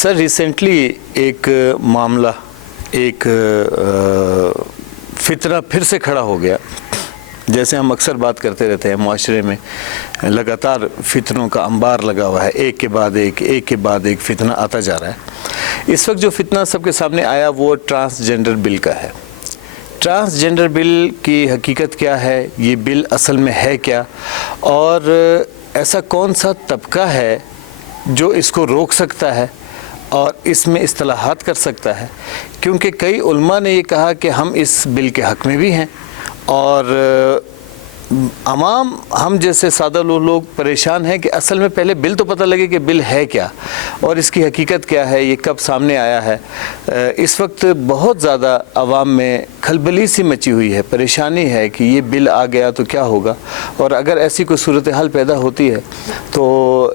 سر recently ایک معاملہ، ایک فتنہ پھر سے کھڑا ہو گیا. جیسے ہم اکثر بات کرتے رہتے ہیں، معاشرے میں لگاتار فتنوں کا انبار لگا ہوا ہے، ایک کے بعد ایک فتنہ آتا جا رہا ہے. اس وقت جو فتنہ سب کے سامنے آیا وہ ٹرانسجنڈر بل کا ہے. ٹرانسجنڈر بل کی حقیقت کیا ہے، یہ بل اصل میں ہے کیا، اور ایسا کون سا طبقہ ہے جو اس کو روک سکتا ہے اور اس میں اصطلاحات کر سکتا ہے. کیونکہ کئی علماء نے یہ کہا کہ ہم اس بل کے حق میں بھی ہیں، اور عوام ہم جیسے سادہ لوگ پریشان ہیں کہ اصل میں پہلے بل تو پتہ لگے کہ بل ہے کیا اور اس کی حقیقت کیا ہے، یہ کب سامنے آیا ہے. اس وقت بہت زیادہ عوام میں کھلبلی سی مچی ہوئی ہے، پریشانی ہے کہ یہ بل آ گیا تو کیا ہوگا، اور اگر ایسی کوئی صورتحال پیدا ہوتی ہے تو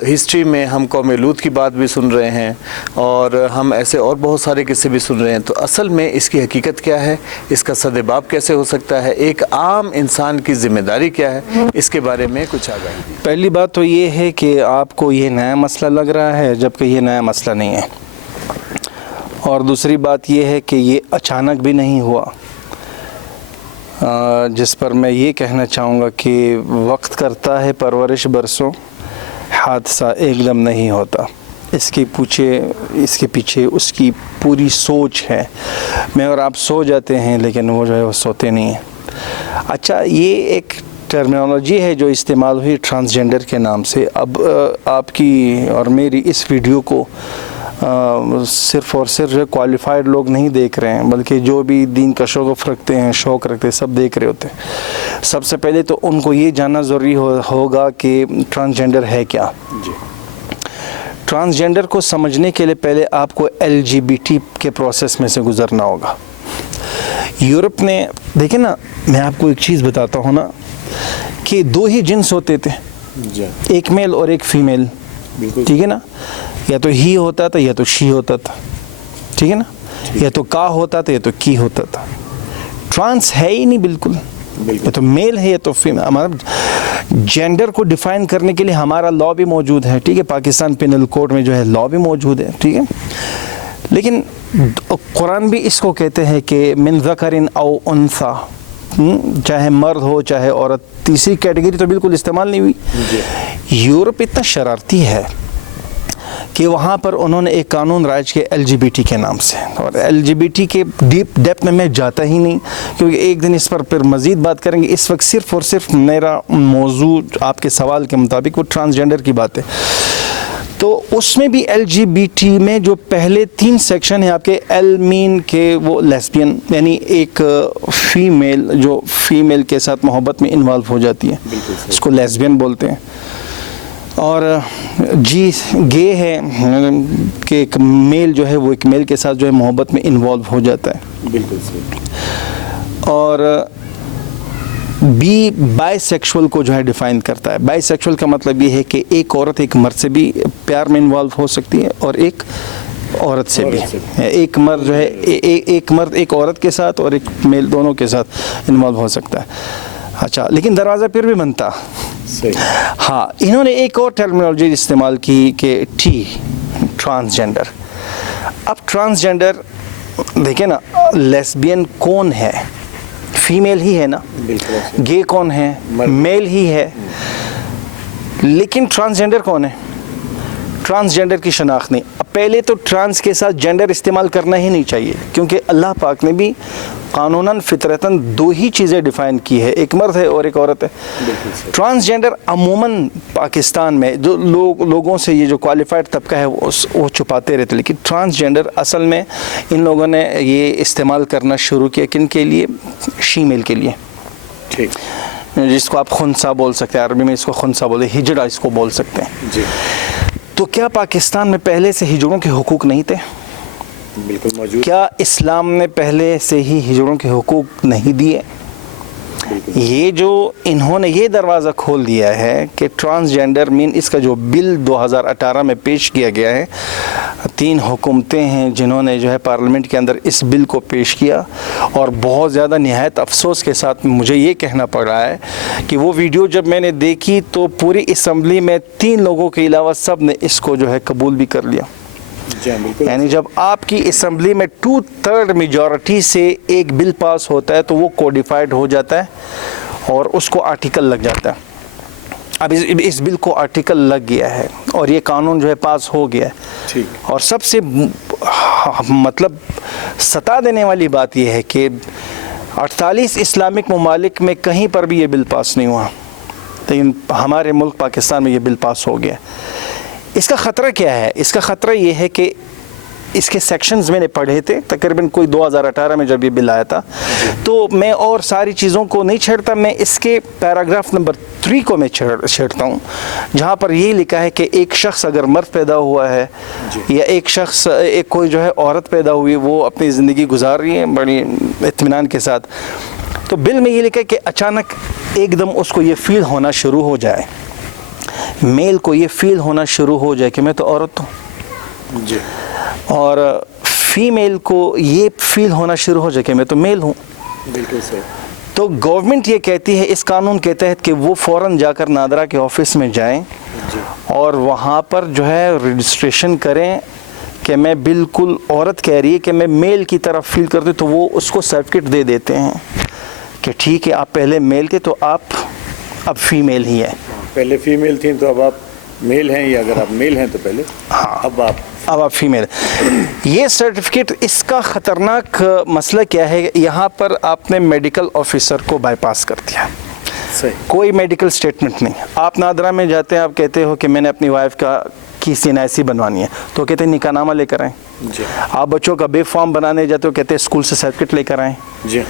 ہسٹری میں ہم قوم لوط کی بات بھی سن رہے ہیں اور ہم ایسے اور بہت سارے قصے بھی سن رہے ہیں. تو اصل میں اس کی حقیقت کیا ہے، اس کا سدباب کیسے ہو سکتا ہے، ایک عام انسان کی ذمہ داری کیا ہے، اس کے بارے میں کچھ آگاہی دی. پہلی بات تو یہ ہے کہ آپ کو یہ نیا مسئلہ لگ رہا ہے جبکہ یہ نیا مسئلہ نہیں ہے، اور دوسری بات یہ ہے کہ یہ اچانک بھی نہیں ہوا، جس پر میں یہ کہنا چاہوں گا کہ وقت کرتا ہے پرورش برسوں، حادثہ ایک دم نہیں ہوتا. اس کے پیچھے اس کی پوری سوچ ہے. میں اور آپ سو جاتے ہیں لیکن وہ جو ہے وہ سوتے نہیں ہیں. اچھا، یہ ایک ٹرمینالوجی ہے جو استعمال ہوئی ٹرانسجنڈر کے نام سے. اب آپ کی اور میری اس ویڈیو کو صرف اور صرف کوالیفائڈ لوگ نہیں دیکھ رہے ہیں، بلکہ جو بھی دین کا شوق رکھتے ہیں سب دیکھ رہے ہوتے ہیں. سب سے پہلے تو ان کو یہ جاننا ضروری ہوگا کہ ٹرانسجنڈر ہے کیا. ٹرانسجنڈر کو سمجھنے کے لیے پہلے آپ کو LGBT کے پروسیس میں سے گزرنا ہوگا. یورپ نے، دیکھیں نا، میں آپ کو ایک چیز بتاتا ہوں نا، کہ دو ہی جنس ہوتے تھے، ایک میل اور ایک فیمیل. ٹھیک ہے نا، یا تو ہی ہوتا تھا یا تو شی ہوتا تھا. ٹھیک ہے نا، یا تو کا ہوتا تھا یا تو کی ہوتا تھا. ٹرانس ہے ہی نہیں بالکل، یا تو میل ہے یا تو فیمیل. ہمارا جینڈر کو ڈیفائن کرنے کے لیے ہمارا لا بھی موجود ہے. ٹھیک ہے، پاکستان پینل کوڈ میں جو ہے لا بھی موجود ہے. ٹھیک ہے، لیکن قرآن بھی اس کو کہتے ہیں کہ من ذکر او انثی، چاہے مرد ہو چاہے عورت. تیسری کیٹیگری تو بالکل استعمال نہیں ہوئی. یورپ اتنا شرارتی ہے کہ وہاں پر انہوں نے ایک قانون رائج کیا LGBT کے نام سے، اور LGBT کے ڈیپ ڈیپتھ میں میں جاتا ہی نہیں کیونکہ ایک دن اس پر پھر مزید بات کریں گے. اس وقت صرف اور صرف میرا موضوع آپ کے سوال کے مطابق وہ ٹرانسجنڈر کی بات ہے. تو اس میں بھی LGBT میں جو پہلے 3 سیکشن ہیں آپ کے، ایل مین کے وہ لیسبین، یعنی ایک فیمیل جو فیمیل کے ساتھ محبت میں انوالو ہو جاتی ہے، اس کو لیسبین بولتے ہیں. اور جی گے ہے کہ ایک میل جو ہے وہ ایک میل کے ساتھ جو ہے محبت میں انوالو ہو جاتا ہے. بالکل صحیح. اور بی بائی سیکشول کو جو ہے ڈیفائن کرتا ہے. بائی سیکشول کا مطلب یہ ہے کہ ایک عورت ایک مرد سے بھی پیار میں انوالو ہو سکتی ہے اور ایک عورت سے بھی. ایک مرد جو ہے ایک مرد ایک عورت کے ساتھ اور ایک میل دونوں کے ساتھ انوالو ہو سکتا ہے. اچھا، لیکن دروازہ پھر بھی بنتا. ہاں، انہوں نے ایک اور ٹرمینالوجی استعمال کی کہ ٹرانسجنڈر. اب ٹرانسجنڈر دیکھیں نا، لیسبین کون ہے؟ فیمیل ہی ہے نا. گے کون ہے؟ میل ہی ہے. لیکن ٹرانسجنڈر کون ہے؟ ٹرانسجنڈر کی شناخت نہیں. اب پہلے تو ٹرانس کے ساتھ جنڈر استعمال کرنا ہی نہیں چاہیے، کیونکہ اللہ پاک نے بھی قانوناً فطرتاً 2 ہی چیزیں ڈیفائن کی ہے، ایک مرد ہے اور ایک عورت ہے. ٹرانسجنڈر عموماً پاکستان میں جو لوگوں سے یہ جو کوالیفائڈ طبقہ ہے وہ چھپاتے رہتے، لیکن ٹرانسجنڈر اصل میں ان لوگوں نے یہ استعمال کرنا شروع کیا. کن کے لیے؟ شیمیل کے لیے. ٹھیک، جس کو آپ خنسا بول سکتے ہیں، عربی میں اس کو خنسا بولتے ہیں، ہجڑا اس کو بول سکتے ہیں. جی. تو کیا پاکستان میں پہلے سے ہجڑوں کے حقوق نہیں تھے؟ بالکل موجود. کیا اسلام نے پہلے سے ہی ہجڑوں کے حقوق نہیں دیے؟ یہ جو انہوں نے یہ دروازہ کھول دیا ہے کہ ٹرانسجنڈر مین، اس کا جو بل 2018 میں پیش کیا گیا ہے، 3 حکومتیں ہیں جنہوں نے جو ہے پارلیمنٹ کے اندر اس بل کو پیش کیا، اور بہت زیادہ نہایت افسوس کے ساتھ مجھے یہ کہنا پڑ رہا ہے کہ وہ ویڈیو جب میں نے دیکھی تو پوری اسمبلی میں 3 لوگوں کے علاوہ سب نے اس کو جو ہے قبول بھی کر لیا. جی بالکل. یعنی جب آپ کی اسمبلی میں 2/3 میجورٹی سے ایک بل پاس ہوتا ہے تو وہ کوڈیفائڈ ہو جاتا ہے اور اس کو آرٹیکل لگ جاتا ہے. اب اس بل کو آرٹیکل لگ گیا ہے اور یہ قانون جو ہے پاس ہو گیا ہے. اور سب سے مطلب ستا دینے والی بات یہ ہے کہ 48 اسلامک ممالک میں کہیں پر بھی یہ بل پاس نہیں ہوا، لیکن ہمارے ملک پاکستان میں یہ بل پاس ہو گیا. اس کا خطرہ کیا ہے؟ اس کا خطرہ یہ ہے کہ اس کے سیکشنز میں نے پڑھے تھے تقریباً کوئی 2018 میں جب یہ بل آیا تھا، تو میں اور ساری چیزوں کو نہیں چھیڑتا، میں اس کے پیراگراف نمبر 3 کو میں چھیڑتا ہوں، جہاں پر یہ لکھا ہے کہ ایک شخص اگر مرد پیدا ہوا ہے یا ایک شخص کوئی جو ہے عورت پیدا ہوئی، وہ اپنی زندگی گزار رہی ہے بڑی اطمینان کے ساتھ، تو بل میں یہ لکھا ہے کہ اچانک ایک دم اس کو یہ فیل ہونا شروع ہو جائے، میل کو یہ فیل ہونا شروع ہو جائے کہ میں تو عورت ہوں، جی، اور فیمیل کو یہ فیل ہونا شروع ہو جائے کہ میں تو میل ہوں. بالکل صحیح. تو گورنمنٹ یہ کہتی ہے اس قانون کے تحت کہ وہ فوراً جا کر نادرا کے آفس میں جائیں اور وہاں پر جو ہے رجسٹریشن کریں کہ میں بالکل عورت کہہ رہی ہے کہ میں میل کی طرف فیل کرتی، تو وہ اس کو سرٹیفکیٹ دے دیتے ہیں کہ ٹھیک ہے آپ پہلے میل تھے تو آپ اب فیمیل ہی ہیں. پہلے فیمیل تھیں تو اب آپ میل ہیں، یا اگر آپ میل ہیں تو پہلے اب آپ فیمیل. یہ سرٹیفکیٹ، اس کا خطرناک مسئلہ کیا ہے؟ یہاں پر آپ نے میڈیکل آفیسر کو بائی پاس کر دیا. صحیح. کوئی میڈیکل سٹیٹمنٹ نہیں. آپ نادرا میں جاتے ہیں، آپ کہتے ہو کہ میں نے اپنی وائف کی CNIC بنوانی ہے، تو کہتے ہیں نکاح نامہ لے کر آئیں. جی. آپ بچوں کا بے فارم بنانے جاتے ہو، کہتے ہیں اسکول سے سرٹیفکیٹ لے کر آئیں. جی.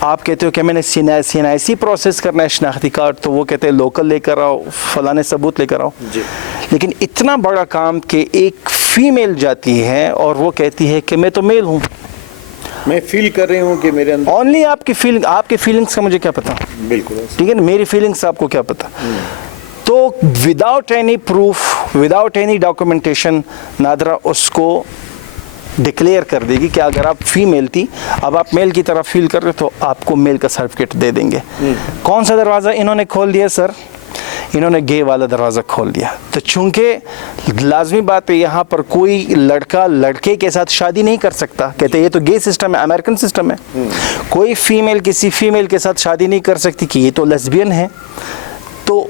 آپ کہتے ہو کہ میں نے CNIC پروسیس کرنا ہے، شناختی کارڈ، تو وہ کہتے ہیں لوکل لے کر آؤ، فلاں ثبوت لے کر آؤ. جی. لیکن اتنا بڑا کام کہ ایک فیمیل جاتی ہے اور وہ کہتی ہے کہ میں تو میل ہوں، میں فیل کر رہی ہوں کہ میرے اندر اونلی آپ کی فیلنگس کا مجھے کیا پتا. بالکل ٹھیک ہے نا، میری فیلنگس آپ کو کیا پتا. تو without any proof, without any documentation, NADRA اس کو ڈکلیئر کر دے گی کہ اگر آپ فیمیل تھی، اب آپ میل کی طرف فیل کر رہے تو آپ کو میل کا سرٹیفکیٹ دے دیں گے. کون سا دروازہ انہوں نے کھول دیا سر؟ انہوں نے گے والا دروازہ کھول دیا. تو چونکہ لازمی بات ہے یہاں پر کوئی لڑکا لڑکے کے ساتھ شادی نہیں کر سکتا، کہتے ہیں یہ تو گے سسٹم ہے، امریکن سسٹم ہے. کوئی فیمیل کسی فیمیل کے ساتھ شادی نہیں کر سکتی کہ یہ تو لیسبین ہے. تو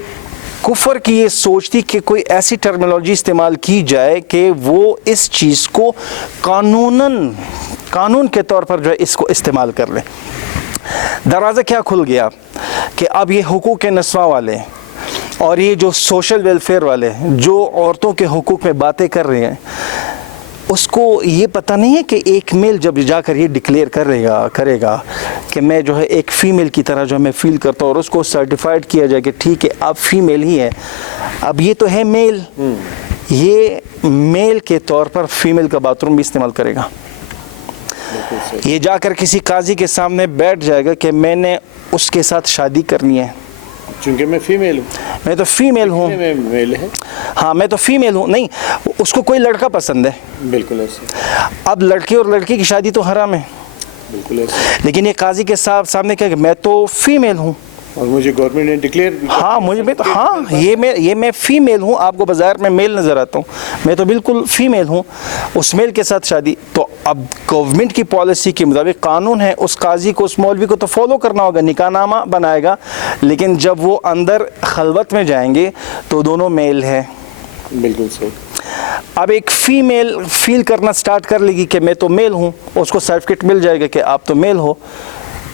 کفر کی یہ سوچ تھی کہ کوئی ایسی ٹرمینالوجی استعمال کی جائے کہ وہ اس چیز کو قانون کے طور پر جو ہے اس کو استعمال کر لیں. دروازہ کیا کھل گیا کہ اب یہ حقوق نسواں والے اور یہ جو سوشل ویلفیئر والے جو عورتوں کے حقوق میں باتیں کر رہے ہیں، اس کو یہ پتہ نہیں ہے کہ ایک میل جب جا کر یہ ڈکلیئر کرے گا کہ میں جو ہے ایک فیمیل کی طرح جو ہے میں فیل کرتا ہوں، اور اس کو سرٹیفائڈ کیا جائے کہ ٹھیک ہے آپ فیمیل ہی ہے، اب یہ تو ہے میل، یہ میل کے طور پر فیمیل کا باتھ روم بھی استعمال کرے گا. یہ جا کر کسی قاضی کے سامنے بیٹھ جائے گا کہ میں نے اس کے ساتھ شادی کرنی ہے چونکہ میں فیمیل ہوں، میں تو فیمیل ہوں. میل ہے. ہاں میں تو فیمیل ہوں. نہیں، اس کو کوئی لڑکا پسند ہے. بالکل ایسے. اب لڑکے اور لڑکی کی شادی تو حرام ہے. بالکل ایسے. لیکن یہ قاضی کے سامنے کہا کہ میں تو فیمیل ہوں اور مجھے گورنمنٹ نے ڈکلیئر، ہاں مجھے ہاں یہ میں فیمیل ہوں، آپ کو بظاہر میں میل نظر آتا ہوں، میں تو بالکل فیمیل ہوں، اس میل کے ساتھ شادی. تو اب گورنمنٹ کی پالیسی کے مطابق قانون ہے، اس قاضی کو، اس مولوی کو تو فالو کرنا ہوگا، نکاح نامہ بنائے گا. لیکن جب وہ اندر خلوت میں جائیں گے تو دونوں میل ہے. بالکل صحیح. اب ایک فیمیل فیل کرنا سٹارٹ کر لے گی کہ میں تو میل ہوں، اس کو سرٹیفکیٹ مل جائے گا کہ آپ تو میل ہو.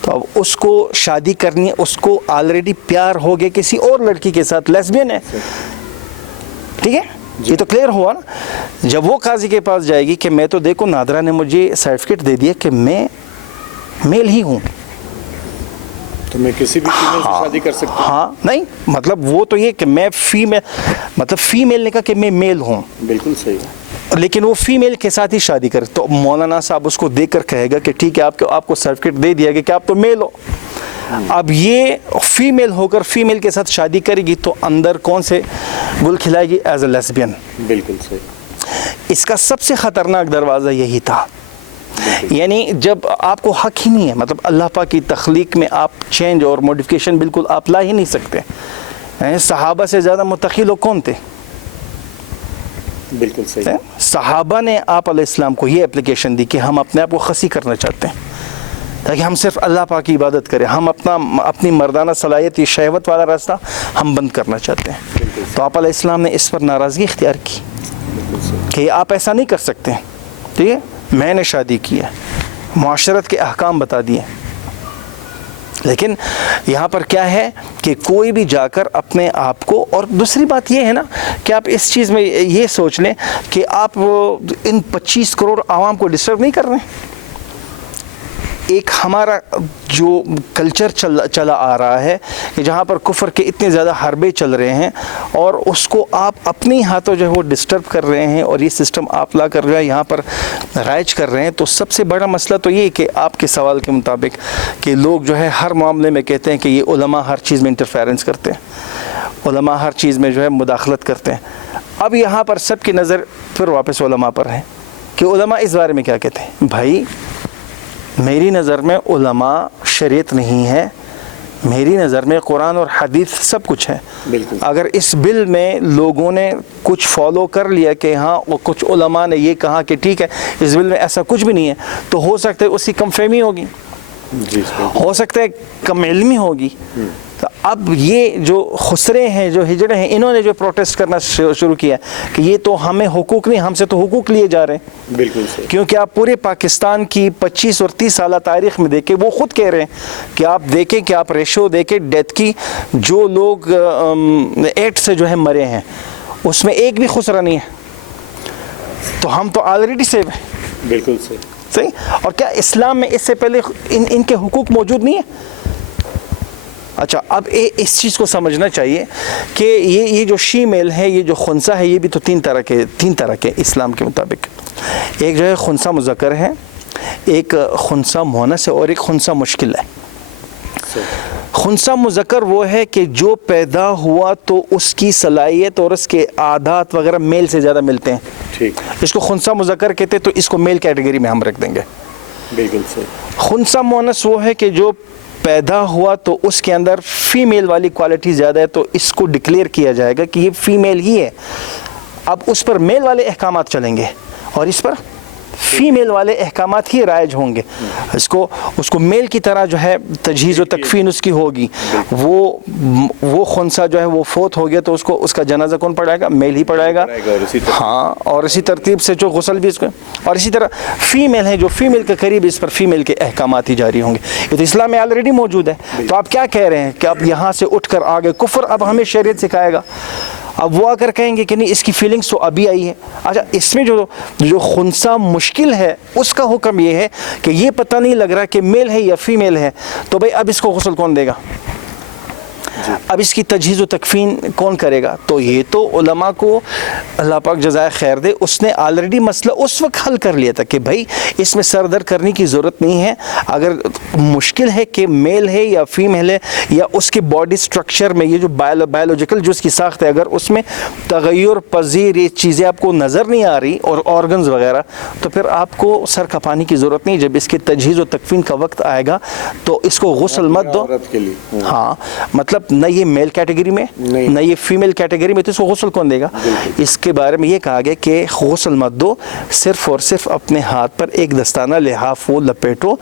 تو اب اس کو شادی کرنی ہے، اس کو آلریڈی پیار ہو گیا کسی اور لڑکی کے ساتھ، لیسبین ہے. ٹھیک ہے، یہ تو کلیئر ہوا نا. جب وہ قاضی کے پاس جائے گی کہ میں تو دیکھو نادرا نے مجھے سرٹیفکیٹ دے دیا کہ میں میل ہی ہوں، تو میں کسی بھی فیمیل سے شادی کر سکتا ہوں. ہاں نہیں مطلب وہ تو یہ کہ میں فیمیل نے کہا کہ میں میل ہوں. بالکل صحیح ہے. لیکن وہ فیمیل کے ساتھ ہی شادی کرے تو مولانا صاحب اس کو دیکھ کر کہے گا کہ ٹھیک ہے آپ کو سرٹیفکیٹ دے دیا گیا کہ آپ تو میل ہو. اب یہ فیمیل ہو کر فیمیل کے ساتھ شادی کرے گی تو اندر کون سے گل کھلائے گی؟ As a lesbian. بالکل صحیح. اس کا سب سے خطرناک دروازہ یہی تھا. یعنی جب آپ کو حق ہی نہیں ہے، مطلب اللہ پاک کی تخلیق میں آپ چینج اور موڈیفیکیشن بالکل آپ لا ہی نہیں سکتے. صحابہ سے زیادہ متقی لوگ کون تھے؟ بالکل صحیح. صحابہ نے آپ علیہ السلام کو یہ اپلیکیشن دی کہ ہم اپنے آپ کو خسی کرنا چاہتے ہیں تاکہ ہم صرف اللہ پاک کی عبادت کریں, ہم اپنی مردانہ صلاحیت, یہ شہوت والا راستہ ہم بند کرنا چاہتے ہیں. تو آپ علیہ السلام نے اس پر ناراضگی اختیار کی کہ آپ ایسا نہیں کر سکتے. ٹھیک ہے, میں نے شادی کی ہے, معاشرت کے احکام بتا دیے, لیکن یہاں پر کیا ہے کہ کوئی بھی جا کر اپنے آپ کو, اور دوسری بات یہ ہے نا کہ آپ اس چیز میں یہ سوچ لیں کہ آپ ان 25 کروڑ عوام کو ڈسٹرب نہیں کر رہے ہیں. ایک ہمارا جو کلچر چلا آ رہا ہے کہ جہاں پر کفر کے اتنے زیادہ حربے چل رہے ہیں اور اس کو آپ اپنی ہاتھوں جو ہے وہ ڈسٹرب کر رہے ہیں اور یہ سسٹم آپ لا کر جو ہے یہاں پر رائج کر رہے ہیں. تو سب سے بڑا مسئلہ تو یہ کہ آپ کے سوال کے مطابق کہ لوگ جو ہے ہر معاملے میں کہتے ہیں کہ یہ علماء ہر چیز میں انٹرفیرنس کرتے ہیں, علماء ہر چیز میں جو ہے مداخلت کرتے ہیں. اب یہاں پر سب کی نظر پھر واپس علماء پر ہے کہ علماء اس بارے میں کیا کہتے ہیں. بھائی میری نظر میں علماء شریعت نہیں ہے, میری نظر میں قرآن اور حدیث سب کچھ ہے. اگر اس بل میں لوگوں نے کچھ فالو کر لیا کہ ہاں کچھ علماء نے یہ کہا کہ ٹھیک ہے اس بل میں ایسا کچھ بھی نہیں ہے, تو ہو سکتا ہے اسی کم فہمی ہوگی, ہو سکتا ہے کم علمی ہوگی. تو اب یہ جو خسرے ہیں, جو ہجڑے ہیں, انہوں نے جو پروٹیسٹ کرنا شروع کیا کہ یہ تو ہمیں حقوق نہیں, ہم سے تو حقوق لیے جا رہے ہیں. بالکل صحیح. کیونکہ آپ پورے پاکستان کی 25 اور 30 سالہ تاریخ میں دیکھیں, وہ خود کہہ رہے ہیں کہ آپ دیکھیں کہ آپ ریشو دیکھیں ڈیتھ کی, جو لوگ ایڈس سے جو ہے مرے ہیں اس میں ایک بھی خسرہ نہیں ہے, تو ہم تو آلریڈی سیو ہیں. بالکل صحیح. صحیح. اور کیا اسلام میں اس سے پہلے ان کے حقوق موجود نہیں ہیں؟ اچھا, اب اس چیز کو سمجھنا چاہیے کہ یہ جو شی میل ہے, یہ جو خنثی ہے, یہ بھی تو تین طرح کے اسلام کے مطابق. ایک جو ہے خنثی مذکر ہے, ایک خنثی مؤنث ہے, اور ایک خنثی مشکل ہے. خنثی مذکر وہ ہے کہ جو پیدا ہوا تو اس کی صلاحیت اور اس کے عادات وغیرہ میل سے زیادہ ملتے ہیں. ٹھیک, اس کو خنثی مذکر کہتے ہیں, تو اس کو میل کیٹیگری میں ہم رکھ دیں گے. بالکل صحیح. خنثی مؤنث وہ ہے کہ جو پیدا ہوا تو اس کے اندر فیمیل والی کوالٹی زیادہ ہے, تو اس کو ڈکلیئر کیا جائے گا کہ یہ فیمیل ہی ہے. اب اس پر میل والے احکامات چلیں گے اور اس پر فیمیل والے احکامات ہی رائج ہوں گے. اس کو میل کی طرح جو ہے تجہیز و تکفین اس کی ہوگی. وہ خنثی جو ہے وہ فوت ہو گیا تو اس کا جنازہ کون پڑھائے گا؟ میل ہی پڑھائے گا. ہاں, اور اسی ترتیب سے جو غسل بھی اس کو, اور اسی طرح فیمیل ہے جو فیمیل کے قریب, اس پر فیمیل کے احکامات ہی جاری ہوں گے. یہ تو اسلام میں آلریڈی موجود ہے. تو آپ کیا کہہ رہے ہیں کہ اب یہاں سے اٹھ کر آگے کفر اب ہمیں شریعت سکھائے گا؟ اب وہ آ کر کہیں گے کہ نہیں اس کی فیلنگس تو ابھی آئی ہے. اچھا, اس میں جو خنثی مشکل ہے اس کا حکم یہ ہے کہ یہ پتہ نہیں لگ رہا کہ میل ہے یا فیمیل ہے, تو بھائی اب اس کو غسل کون دے گا؟ اب اس کی تجہیز و تکفین کون کرے گا؟ تو یہ تو علماء کو اللہ پاک جزائے خیر دے, اس نے آلریڈی مسئلہ اس وقت حل کر لیا تھا کہ بھائی اس میں سر درد کرنے کی ضرورت نہیں ہے. اگر مشکل ہے کہ میل ہے یا فیمیل ہے, یا اس کے باڈی سٹرکچر میں یہ جو بایولوجیکل جو اس کی ساخت ہے, اگر اس میں تغیر پذیر یہ چیزیں آپ کو نظر نہیں آ رہی اور آرگنز وغیرہ, تو پھر آپ کو سر کھپانے کی ضرورت نہیں. جب اس کی تجہیز و تکفین کا وقت آئے گا تو اس کو غسل مت دو. ہاں, مطلب نہ یہ میل کیٹیگری میں نہ یہ فیمیل کیٹیگری میں, تو اس کو غسل کون دے گا؟ اس کے بارے میں یہ کہا گیا کہ غسل مت دو, صرف اور صرف اپنے ہاتھ پر ایک دستانہ لحاف وہ لپیٹو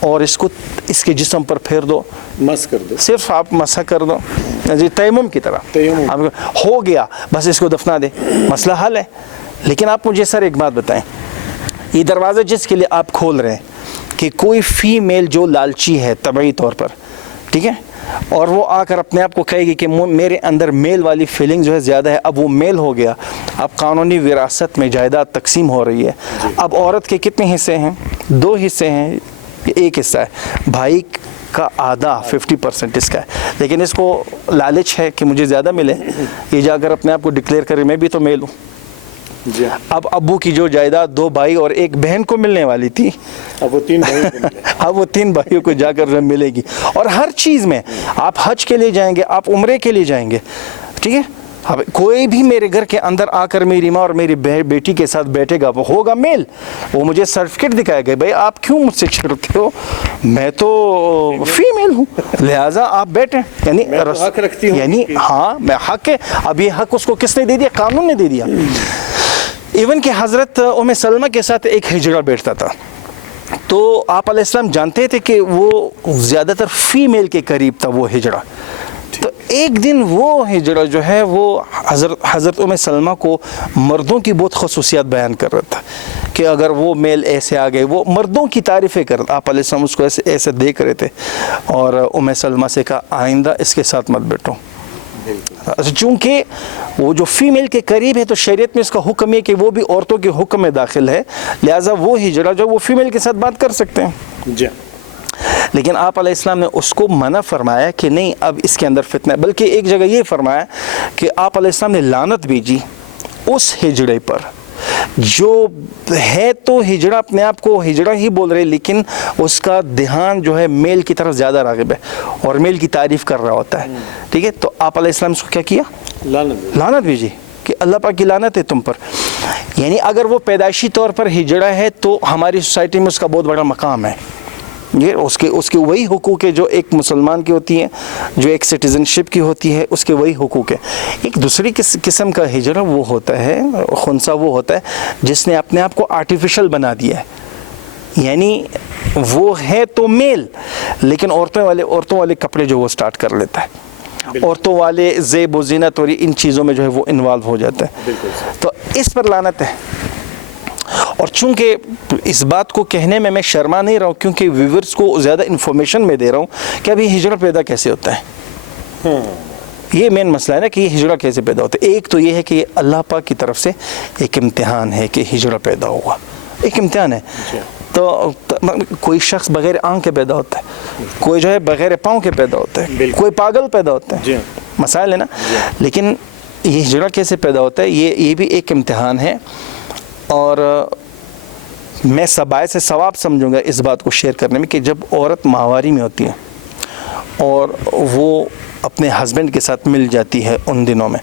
اور اس کو اس کے جسم پر پھیر دو, مسح کر دو, صرف آپ مسح کر دو جی تیمم کی طرح. ہو گیا, بس اس کو دفنا دے, مسئلہ حل ہے. لیکن آپ مجھے سر ایک بات بتائیں, یہ دروازہ جس کے لیے آپ کھول رہے ہیں کہ کوئی فیمیل جو لالچی ہے طبعی طور پر, ٹھیک ہے, اور وہ آ کر اپنے آپ کو کہے گی کہ میرے اندر میل والی فیلنگ جو ہے زیادہ ہے, اب وہ میل ہو گیا, اب قانونی وراثت میں جائیداد تقسیم ہو رہی ہے. اب عورت کے کتنے حصے ہیں؟ 2 حصے ہیں. ایک حصہ ہے بھائی کا آدھا 50% اس کا ہے, لیکن اس کو لالچ ہے کہ مجھے زیادہ ملے, یہ جا کر اپنے آپ کو ڈکلیئر کرے میں بھی تو میل ہوں. اب ابو کی جو جائیداد 2 بھائی اور 1 بہن کو ملنے والی تھی, اب وہ 3 بھائیوں کو جا کر ملے گی. اور ہر چیز میں آپ حج کے لیے جائیں گے, آپ عمرے کے لیے جائیں گے, ٹھیک ہے, اب کوئی بھی میرے گھر کے اندر آ کر میری ماں اور میری بیٹی کے ساتھ بیٹھے گا, وہ ہوگا میل, وہ مجھے سرٹیفکیٹ دکھائے گا, بھائی آپ کیوں مجھ سے چھڑتے ہو, میں تو فیمیل ہوں, لہٰذا آپ بیٹھیں. یعنی ہاں, میں حق ہے. اب یہ حق اس کو کس نے دے دیا؟ قانون نے دے دیا. ایون کہ حضرت ام سلمہ کے ساتھ ایک ہجڑا بیٹھتا تھا، تو آپ علیہ السلام جانتے تھے کہ وہ زیادہ تر فیمیل کے قریب تھا وہ ہجڑا. تو ایک دن وہ ہجڑا جو ہے وہ حضرت ام سلمہ کو مردوں کی بہت خصوصیات بیان کر رہا تھا کہ اگر وہ میل ایسے آ گئے، وہ مردوں کی تعریفیں کر، آپ علیہ السلام اس کو ایسے دیکھ رہے تھے اور ام سلمہ سے کہا آئندہ اس کے ساتھ مت بیٹھو. چونکہ وہ جو فیمیل کے قریب ہے تو شریعت میں اس کا حکم ہے کہ وہ بھی عورتوں کے حکم میں داخل ہے، لہٰذا وہ ہجڑا جو وہ فیمیل کے ساتھ بات کر سکتے ہیں. جی. لیکن آپ علیہ السلام نے اس کو منع فرمایا کہ نہیں، اب اس کے اندر فتنہ ہے. بلکہ ایک جگہ یہ فرمایا کہ آپ علیہ السلام نے لعنت بھیجی اس ہجڑے پر جو ہے تو ہجڑا اپنے آپ کو ہجڑا ہی بول رہے، لیکن اس کا دھیان جو ہے میل کی طرف زیادہ راغب ہے اور میل کی تعریف کر رہا ہوتا ہے. ٹھیک ہے، تو آپ علیہ السلام اس کو کیا کیا؟ لعنت بھیجی کہ اللہ پاک کی لعنت ہے تم پر. یعنی اگر وہ پیدائشی طور پر ہجڑا ہے تو ہماری سوسائٹی میں اس کا بہت بڑا مقام ہے. یہ اس کے وہی حقوق ہے جو ایک مسلمان کی ہوتی ہیں، جو ایک سٹیزن شپ کی ہوتی ہے، اس کے وہی حقوق ہے. ایک دوسری قسم کا ہجڑا وہ ہوتا ہے، خنثی وہ ہوتا ہے جس نے اپنے آپ کو آرٹیفیشل بنا دیا ہے. یعنی وہ ہے تو میل لیکن عورتوں والے کپڑے جو وہ سٹارٹ کر لیتا ہے، عورتوں والے زیب و زینت اور ان چیزوں میں جو ہے وہ انوالو ہو جاتا ہے. تو اس پر لعنت ہے. اور چونکہ اس بات کو کہنے میں شرما نہیں رہا ہوں کیونکہ ویورز کو زیادہ انفارمیشن میں دے رہا ہوں کہ ابھی ہجڑا پیدا کیسے ہوتا ہے. یہ مین مسئلہ ہے نا کہ یہ ہجڑا کیسے پیدا ہوتا ہے. ایک تو یہ ہے کہ یہ اللہ پاک کی طرف سے ایک امتحان ہے کہ ہجڑا پیدا ہوا، ایک امتحان ہے. تو کوئی شخص بغیر آنکھ کے پیدا ہوتا ہے، کوئی جو ہے بغیر پاؤں کے پیدا ہوتا ہے، کوئی پاگل پیدا ہوتا ہے. مسائل ہے نا. لیکن یہ ہجڑا کیسے پیدا ہوتا ہے یہ بھی ایک امتحان ہے. اور میں باعث سے ثواب سمجھوں گا اس بات کو شیئر کرنے میں کہ جب عورت ماہواری میں ہوتی ہے اور وہ اپنے ہسبینڈ کے ساتھ مل جاتی ہے ان دنوں میں،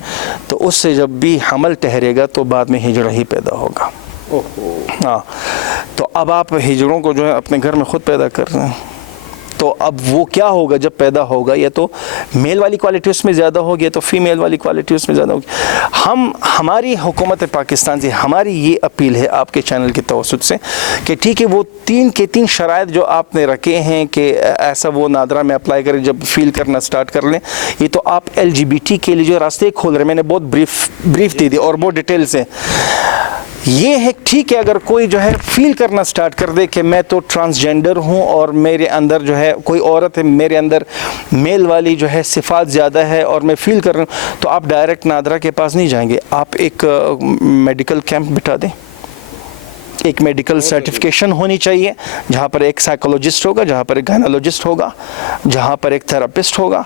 تو اس سے جب بھی حمل ٹھہرے گا تو بعد میں ہجڑا ہی پیدا ہوگا. ہاں، تو اب آپ ہجڑوں کو جو ہے اپنے گھر میں خود پیدا کر رہے ہیں. تو اب وہ کیا ہوگا جب پیدا ہوگا؟ یا تو میل والی کوالٹی اس میں زیادہ ہوگی یا تو فیمیل والی کوالٹی اس میں زیادہ ہوگی. ہماری حکومت پاکستان سے ہماری یہ اپیل ہے آپ کے چینل کے توسط سے کہ ٹھیک ہے وہ تین شرائط جو آپ نے رکھے ہیں کہ ایسا وہ نادرا میں اپلائی کریں جب فیل کرنا سٹارٹ کر لیں، یہ تو آپ LGBT کے لیے جو راستے کھول رہے ہیں. میں نے بہت بریف دے دی اور بہت ڈیٹیل سے. یہ ہے ٹھیک ہے اگر کوئی جو ہے فیل کرنا سٹارٹ کر دے کہ میں تو ٹرانسجینڈر ہوں اور میرے اندر جو ہے کوئی عورت ہے، میرے اندر میل والی جو ہے صفات زیادہ ہے اور میں فیل کر رہا ہوں، تو آپ ڈائریکٹ نادرا کے پاس نہیں جائیں گے. آپ ایک میڈیکل کیمپ بٹھا دیں، ایک میڈیکل سرٹیفکیشن ہونی چاہیے جہاں پر ایک سائیکولوجسٹ ہوگا، جہاں پر ایک گائنالوجسٹ ہوگا، جہاں پر ایک تھراپسٹ ہوگا.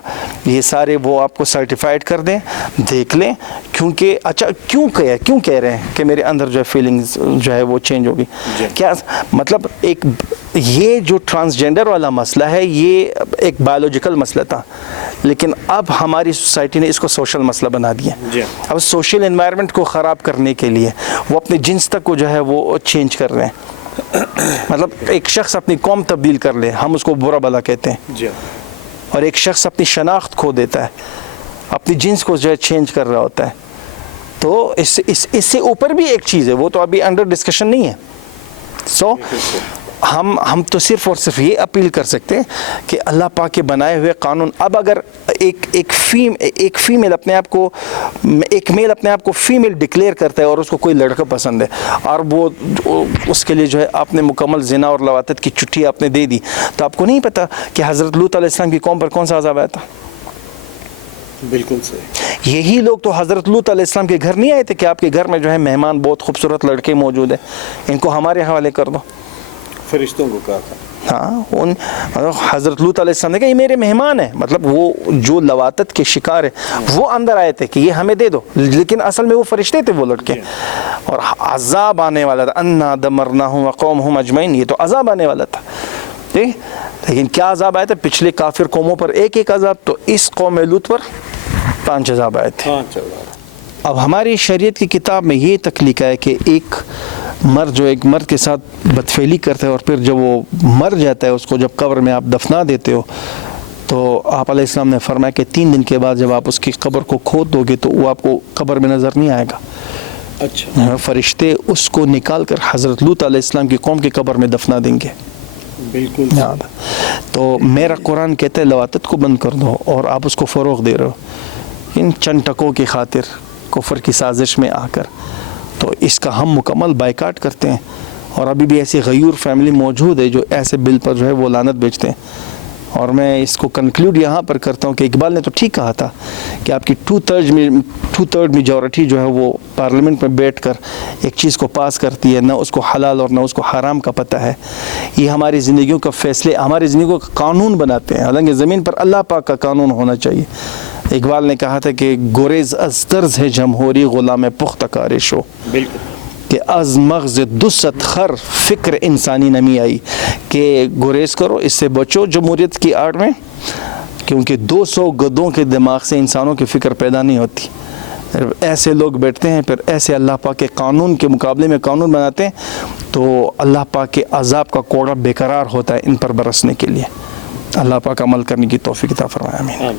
یہ سارے وہ آپ کو سرٹیفائڈ کر دیں، دیکھ لیں. کیونکہ اچھا کیوں کہہ رہے ہیں کہ میرے اندر جو ہے فیلنگز جو ہے وہ چینج ہوگی؟ کیا مطلب یہ جو ٹرانسجینڈر والا مسئلہ ہے یہ ایک بایولوجیکل مسئلہ تھا، لیکن اب ہماری سوسائٹی نے اس کو سوشل مسئلہ بنا دیا. اب سوشل انوائرمنٹ کو خراب کرنے کے لیے وہ اپنے جنس تک کو جو ہے وہ چینج کر رہے ہیں. مطلب ایک شخص اپنی قوم تبدیل کر لے، ہم اس کو برا بلا کہتے ہیں. اور ایک شخص اپنی شناخت کھو دیتا ہے، اپنی جنس کو جو ہے چینج کر رہا ہوتا ہے. تو اس سے اوپر بھی ایک چیز ہے، وہ تو ابھی انڈر ڈسکشن نہیں ہے. ہم تو صرف اور صرف یہ اپیل کر سکتے ہیں کہ اللہ پاک کے بنائے ہوئے قانون، اب اگر ایک فیمیل اپنے آپ کو، ایک میل اپنے آپ کو فیمیل ڈکلیئر کرتا ہے اور اس کو کوئی لڑکا پسند ہے اور وہ اس کے لیے جو ہے آپ نے مکمل زنا اور لواطت کی چٹھی آپ نے دے دی، تو آپ کو نہیں پتا کہ حضرت لوط علیہ السلام کی قوم پر کون سا عذاب آیا تھا؟ بالکل صحیح. یہی لوگ تو حضرت لوط علیہ السلام کے گھر نہیں آئے تھے کہ آپ کے گھر میں جو ہے مہمان بہت خوبصورت لڑکے موجود ہیں، ان کو ہمارے حوالے کر دو. فرشتوں کو کہا تھا. ہاں، حضرت لوط علیہ السلام نے کہا یہ میرے مہمان ہیں. مطلب وہ جو لواطت کے شکار ہے وہ اندر آئے تھے کہ یہ ہمیں دے دو، لیکن اصل میں وہ فرشتے تھے وہ لڑکے. اور عذاب آنے والا تھا، انا دمرناہم وقومہم اجمعین، یہ تو عذاب آنے والا تھا. لیکن کیا عذاب آیا تھا؟ پچھلے کافر قوموں پر ایک عذاب، تو اس قوم لوط پر 5 عذاب آئے تھے. اب ہماری شریعت کی کتاب میں یہ تک لکھا ہے کہ ایک مرد کے ساتھ بدفعلی کرتا ہے اور پھر جب وہ مر جاتا ہے اس کو جب قبر میں آپ دفنا دیتے ہو، تو آپ علیہ السلام نے فرمایا کہ 3 دن کے بعد جب آپ اس کی قبر کو کھود دو گے تو وہ آپ کو قبر میں نظر نہیں آئے گا. اچھا فرشتے اس کو نکال کر حضرت لوط علیہ السلام کی قوم کی قبر میں دفنا دیں گے. بالکل. تو میرا قرآن کہتا ہے لواطت کو بند کر دو، اور آپ اس کو فروغ دے رہے ہو ان چند ٹکوں کی خاطر کفر کی سازش میں آ کر. تو اس کا ہم مکمل بائیکاٹ کرتے ہیں، اور ابھی بھی ایسی غیور فیملی موجود ہے جو ایسے بل پر جو ہے وہ لعنت بیچتے ہیں. اور میں اس کو کنکلوڈ یہاں پر کرتا ہوں کہ اقبال نے تو ٹھیک کہا تھا کہ آپ کی 2/3 میجورٹی جو ہے وہ پارلیمنٹ میں بیٹھ کر ایک چیز کو پاس کرتی ہے، نہ اس کو حلال اور نہ اس کو حرام کا پتہ ہے. یہ ہماری زندگیوں کا فیصلے، ہماری زندگیوں کا قانون بناتے ہیں، حالانکہ زمین پر اللہ پاک کا قانون ہونا چاہیے. اقبال نے کہا تھا کہ گریز از طرز ہے جمہوری غلام پختہ کار شو، بالکل کہ از مغز دست خر فکر انسانی نمی آئی، کہ گریز کرو، اس سے بچو جمہوریت کی آڑ میں، کیونکہ 200 گدوں کے دماغ سے انسانوں کی فکر پیدا نہیں ہوتی. ایسے لوگ بیٹھتے ہیں پھر ایسے اللہ پاک کے قانون کے مقابلے میں قانون بناتے ہیں، تو اللہ پاک کے عذاب کا کوڑا بے قرار ہوتا ہے ان پر برسنے کے لیے. اللہ پاک عمل کرنے کی توفیق عطا فرمائے. آمین.